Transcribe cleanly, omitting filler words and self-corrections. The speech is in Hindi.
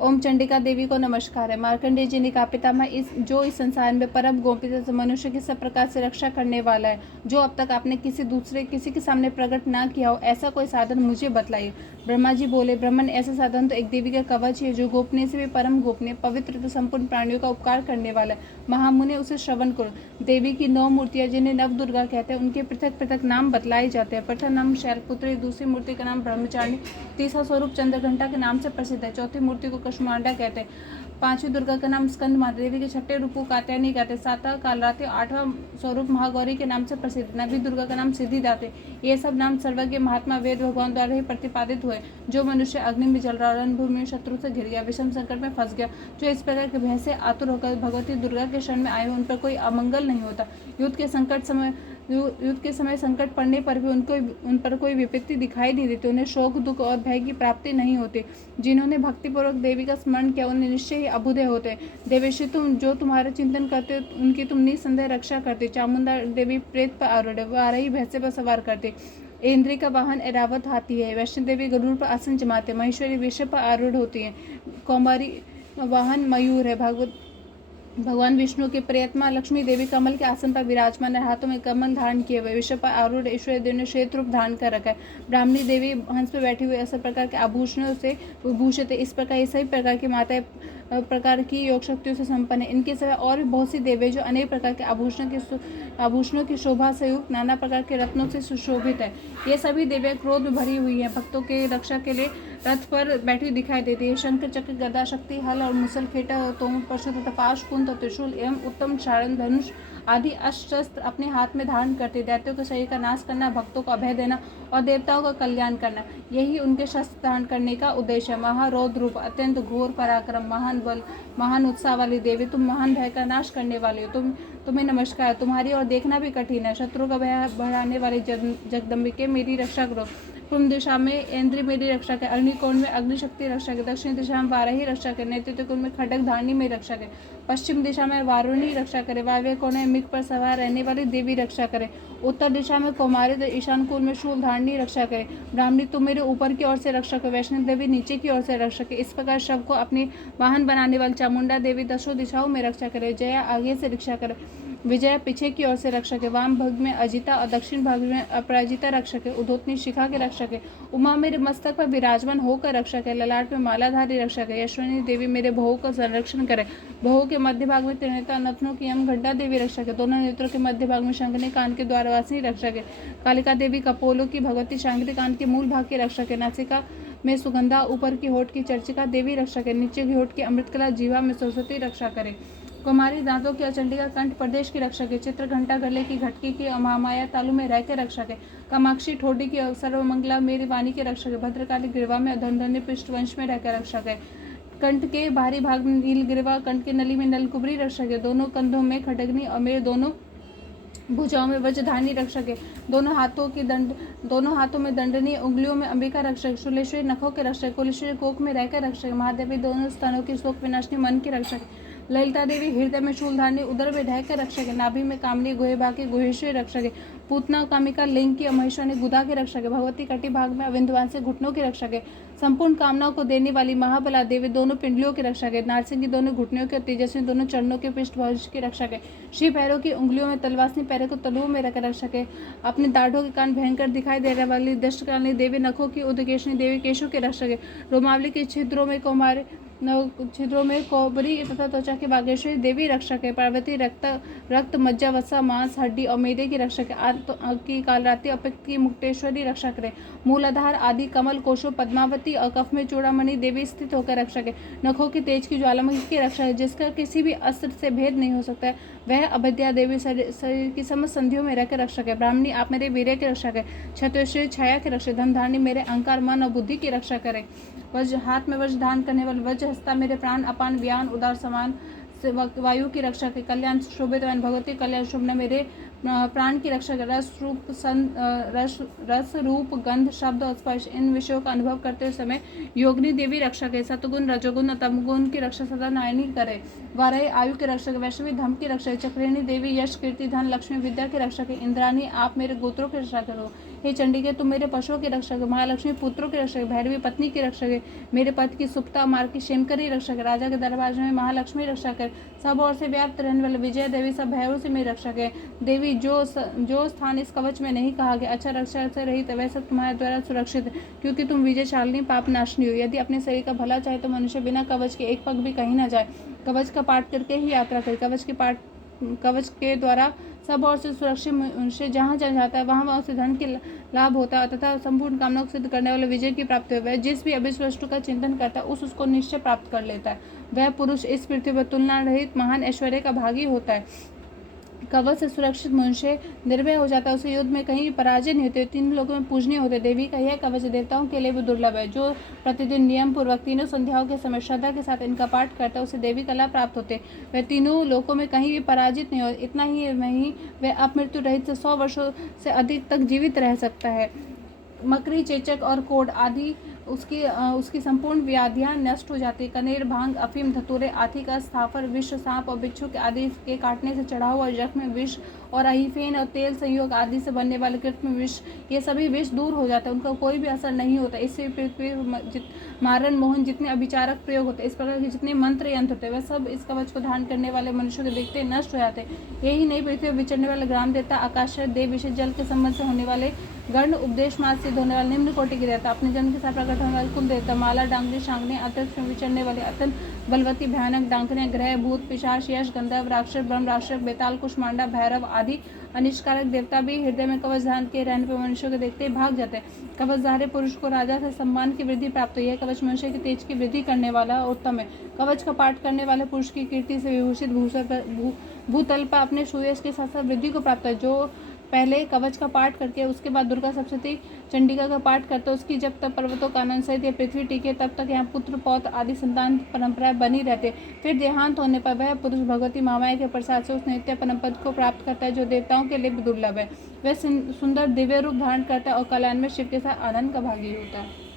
ओम चंडिका देवी को नमस्कार है। मार्कंडेय जी ने कहा, पितामह इस संसार में परम गोपित मनुष्य की सब प्रकार से रक्षा करने वाला है, जो अब तक आपने किसी के सामने प्रकट ना किया हो, ऐसा कोई साधन मुझे बतलाइए। ब्रह्मा जी बोले, ब्राह्मण, ऐसा साधन तो एक देवी का कवच है, जो गोपनीय से भी परम गोपनीय, पवित्र तो संपूर्ण प्राणियों का उपकार करने वाला है। महामुनि, उसे श्रवण करो। देवी की 9 मूर्तियां, जिन्हें नव दुर्गा कहते हैं, उनके पृथक पृथक नाम बतलाए जाते हैं। प्रथम नाम शैलपुत्री, दूसरी मूर्ति का नाम ब्रह्मचारिणी, तीसरा स्वरूप चंद्रघंटा के नाम से प्रसिद्ध है, चौथी मूर्ति को कुष्मांडा कहते हैं, पांचवी दुर्गा का नाम स्कंद माता, देवी के छठे रूप को कात्यायनी कहते हैं, सातवां कालरात्रि, आठवां स्वरूप महागौरी के नाम से प्रसिद्ध, नवी दुर्गा का नाम सिद्धिदात्री। ये सब नाम सर्वज्ञ महात्मा वेद भगवान द्वारा ही प्रतिपादित हुए। जो मनुष्य अग्नि में जल रहा, रणभूमि में शत्रु से घिर गया, विषम संकट में फंस गया, जो इस प्रकार के भय से आतुर होकर भगवती दुर्गा के शरण में आए, उन पर कोई अमंगल नहीं होता। युद्ध के समय संकट पड़ने पर भी उन पर कोई विपत्ति दिखाई नहीं देती, उन्हें शोक, दुख और भय की प्राप्ति नहीं होती। जिन्होंने भक्तिपूर्वक देवी का स्मरण किया, उन्हें निश्चय ही अभुदय होते। देवेशी, तुम जो तुम्हारा चिंतन करते, उनकी तुम निसंदेह रक्षा करते। चामुंडा देवी प्रेत पर आरूढ़ है, वाराही भैंसे पर सवार करते। इंद्री का वाहन ऐरावत हाथी है। वैष्णो देवी गरुड़ पर आसन जमाते। महेश्वरी वृषभ पर आरूढ़ होती है। कौमारी वाहन मयूर है। भगवान विष्णु की प्रियतमा लक्ष्मी देवी कमल के आसन पर विराजमान है, हाथों में कमल धारण किए हुए, विषय पर आरूढ़ ईश्वरी देव ने श्वेत रूप धारण कर रखा है। ब्राह्मणी देवी हंस पर बैठी हुई ऐसे प्रकार के आभूषणों से विभूषित है। इस प्रकार ये सभी प्रकार की माताएं प्रकार की योग शक्तियों से संपन्न है। इनके सिवा और भी बहुत सी देवी जो अनेक प्रकार के आभूषणों की शोभा से युक्त नाना प्रकार के रत्नों से सुशोभित है। ये सभी देवियां क्रोध में भरी हुई है, भक्तों के रक्षा के लिए रथ पर बैठी दिखाई देती है। शंख, चक्र, गदा, शक्ति, हल और मुसल, फेटा, तोमर, परशु तथा पाश, कुंत और त्रिशूल एवं उत्तम चारण, धनुष आदि अष्टशस्त्र अपने हाथ में धारण करते। दैत्यों के शरीर का नाश करना, भक्तों को अभय देना और देवताओं का कल्याण करना, यही उनके शस्त्र धारण करने का उद्देश्य है। महारौद्र रूप, अत्यंत घोर पराक्रम, महान बल, महान उत्साह वाली देवी, तुम महान भय का नाश करने वाली हो। तुम्हें नमस्कार। तुम्हारी और देखना भी कठिन है। शत्रु का भय बढ़ाने वाली जगदम्बिके, मेरी रक्षा करो। पूर्व दिशा में इंद्र मेरी रक्षा करे, अग्निकोण में अग्निशक्ति रक्षा करे, दक्षिण दिशा में वाराही रक्षा करे, नेतृत्व कोण में खड्ग धारणी में रक्षा करे, पश्चिम दिशा में वारुणी रक्षा करे, वायव्य कोण में मिग पर सवार रहने वाली देवी रक्षा करे, उत्तर दिशा में कौमारी, ईशान कोण में शूल धारणी रक्षा करे। ब्राह्मणी, तुम मेरे ऊपर की ओर से रक्षा करे, वैष्णव देवी नीचे की ओर से रक्षा करे। इस प्रकार शव को अपने वाहन बनाने वाली चामुंडा देवी दसों दिशाओं में रक्षा करे। जया आगे से रक्षा करे, विजया पीछे की ओर से रक्षक है, वाम भाग में अजिता और दक्षिण भाग में अपराजिता रक्षक है, उद्योतनी शिखा के रक्षक है, उमा मेरे मस्तक पर विराजमान होकर रक्षक है, ललाट में मालाधारी रक्षक है, यशवनी देवी मेरे बहु का संरक्षण करे, बहु के मध्य भाग में त्रिनेता नथनों की एवं घंटा देवी रक्षक है, दोनों नेत्रों के मध्य भाग में शंखने कान के द्वारवासिनी रक्षक है, कालिका देवी कपोलों की भगवती शांति कान के मूल भाग के रक्षक है, नासिका में सुगंधा, ऊपर की होठ की चर्चिका देवी रक्षक है, नीचे की होठ की अमृतकला, जीवा में सरस्वती रक्षा करे। कुमारी, दांतों की अचंडिका, कंठ प्रदेश की रक्षक है, चित्र घंटा गले की घटकी की महामाया तालु में रह के रक्षक है, कामाक्षी ठोडी की सर्वमंगला मेरी वाणी के रक्षक है, भद्रकाली ग्रीवा में धनधन्य पृष्ठवंश में रहकर रक्षक है, कंठ के बाहरी भाग में नील ग्रीवा, कंठ के नली में नलकुबरी रक्षक है, दोनों कंधों में खडगनी और मेरे दोनों भुजाओं में वज्रधारणी रक्षक है, दोनों हाथों में दंडनी, उंगलियों में अंबिका रक्षक, शूलेश्वरी नखों के रक्षक, कुलेश्वरी कोख में रहकर रक्षक, महादेवी दोनों स्तनों की शोक विनाशनी मन के रक्षक, ललिता देवी हृदय में शूलधारणी, उदर में ढहकर रक्षक है, नाभि में कामनी, गुहे भाग के गुहेश्वरी रक्षक है, पूतना कामिका लिंग की महेश्वरी गुदा के रक्षक है, भगवती कटी भाग में अविंदवान से घुटनों के रक्षक है, संपूर्ण कामनाओं को देने वाली महाबला देवी दोनों पिंडलियों के रक्षक है, नारसिंह की दोनों घुटनों के, तेजस्वी दोनों चरणों के पृष्ठभुज के रक्षक है, श्री पैरों की उंगलियों में तलवासनी, पैरों को तलुओं में रखकर रक्षक है, अपने दाढ़ों के कान भयंकर दिखाई देने वाली दष्टकालिनी देवी, नखों की उदकेशनी देवी केशों के रक्षक है, रोमावली के छिद्रों में कौबरी तथा त्वचा की बागेश्वरी देवी रक्षक है, पार्वती रक्त मज्जा वसा मांस हड्डी और मेदे की रक्षक है, की कालरात्रि अपिक्त की मुक्तेश्वरी रक्षक है, मूलाधार आदि कमल कोशों पद्मावती और कफ में चूड़ामणि देवी स्थित होकर रक्षक है, नखों की तेज की ज्वालामुखी की रक्षक है, जिसका किसी भी अस्त्र से भेद नहीं हो सकता है, वह अभद्या देवी शरीर की समस्त संधियों में रहकर रक्षक है। ब्राह्मणी, आप मेरे वीर्य के रक्षक है, क्षत्रिय छाया के रक्षक, धनधारणी मेरे अहंकार मन और बुद्धि की रक्षा करे, वज्र हाथ में वज्र धारण करने वाले वज्र हस्ता मेरे प्राण अपान व्यान उदार समान वायु की रक्षा के, कल्याण शोभित भगवती कल्याण शोभना मेरे प्राण की रक्षा कर, रस रूप गंध शब्द और स्पर्श इन विषयों का अनुभव करते समय योगिनी देवी रक्षा करे, सतगुण रजोगुण और तमगुण की रक्षा सदा नायनी करे, वाराही आयु के रक्षक, वैष्णवी धम की रक्षा, चक्रेणी देवी यश कीर्ति धन लक्ष्मी विद्या के रक्षक, इंद्राणी आप मेरे गोत्रों की रक्षा करो, हे चंडिके, तुम मेरे पशुओं की रक्षक, महालक्ष्मी पुत्रों की रक्षक, भैरवी पत्नी की रक्षक है, मेरे पति की सुप्ता मार्ग की क्षेमकरी रक्षक है, राजा के दरबार में महालक्ष्मी रक्षक है, सब ओर से व्याप्त रहने वाले विजय देवी सब भैरव से मेरी रक्षक है। देवी, जो स्थान इस कवच में नहीं कहा गया अच्छा रक्षा से रहित, वह सब तुम्हारे द्वारा सुरक्षित है, क्योंकि तुम विजयशालिनी पाप नाशनी हो। यदि अपने शरीर का भला चाहे तो मनुष्य बिना कवच के एक पग भी कहीं न जाए, कवच का पाठ करके ही यात्रा करे। कवच के द्वारा सब ओर से सुरक्षित मनुष्य जहाँ जहाँ जाता है वहाँ उसे धन के लाभ होता है तथा संपूर्ण कामनाओं को सिद्ध करने वाले विजय की प्राप्ति हो। वह जिस भी अभिष्ट वस्तु का चिंतन करता है उसको निश्चय प्राप्त कर लेता है। वह पुरुष इस पृथ्वी पर तुलना रहित महान ऐश्वर्य का भागी होता है। कवच से सुरक्षित मनुष्य निर्भय हो जाता है, उसे युद्ध में कहीं पराजय नहीं होते, तीन लोगों में पूजनीय होते। देवी का यह कवच देवताओं के लिए भी दुर्लभ है। जो प्रतिदिन नियम पूर्वक तीनों संध्याओं के समय श्रद्धा के साथ इनका पाठ करता है उसे देवी कला प्राप्त होते। वह तीनों लोकों में कहीं भी पराजित नहीं हो। इतना ही नहीं, वह अपमृत्यु रहित से 100 वर्षों से अधिक तक जीवित रह सकता है। मकरी, चेचक और कोढ़ आदि उसकी संपूर्ण व्याधियां नष्ट हो जाती है। कनेर, भांग, अफीम, धतूरे, आथी का स्थाफर, विष, सांप और बिच्छू के आदि के काटने से चढ़ा हुआ जख्म में विष और अहिफेन और तेल संयोग आदि से बनने वाले कृत्रिम विष, ये सभी विष दूर हो जाते हैं, उनका कोई भी असर नहीं होता। इससे पृथ्वी, मारन, मोहन जितने अभिचारक प्रयोग होते हैं, इस प्रकार के जितने मंत्र यंत्र होते हैं, वह सब इस कवच को धारण करने वाले मनुष्यों के देखते नष्ट हो जाते हैं। यही नहीं, पृथ्वी पर विचरने वाले ग्राम देवता, आकाश देव, विशेष जल के संबंध से होने वाले गण, उपदेश मार्ग सिद्ध होने वाले निम्न कोटि के देवता, अपने जन्म के साथ प्रकट होने वाले कुल देवता, माला, डांगरी, शांगनी, अंतरिक्ष में विचरने वाले अतन, बलवती, भयानक, डांकने, ग्रह, भूत, पिशाच, यश, गंधर्व, राक्षस, ब्रह्म राक्षस, बेताल, कुष्मांडा, भैरव आदि अनिष्कारक देवता भी हृदय में कवच धारण के रहने पर मनुष्यों को देखते ही भाग जाते हैं। कवचधारी पुरुष को राजा से सम्मान की वृद्धि प्राप्त हुई है। कवच मनुष्य के तेज की वृद्धि करने वाला उत्तम है। कवच का पाठ करने वाले पुरुष की कीर्ति से विभूषित भूतल पर अपने सुयश के साथ साथ वृद्धि को प्राप्त है। जो पहले कवच का पाठ करके उसके बाद दुर्गा सप्तशती चंडिका का पाठ करते, उसकी जब तक पर्वतों का आनंद सहित पृथ्वी टिके तब तक यहाँ पुत्र पौत्र आदि संतान परंपराएं बनी रहते। फिर देहांत होने पर वह पुरुष भगवती महामाया के प्रसाद से उस नित्य परम पद को प्राप्त करता है जो देवताओं के लिए भी दुर्लभ है। वह सुंदर दिव्य रूप धारण करता है और कल्याण में शिव के साथ आनंद का भागी होता है।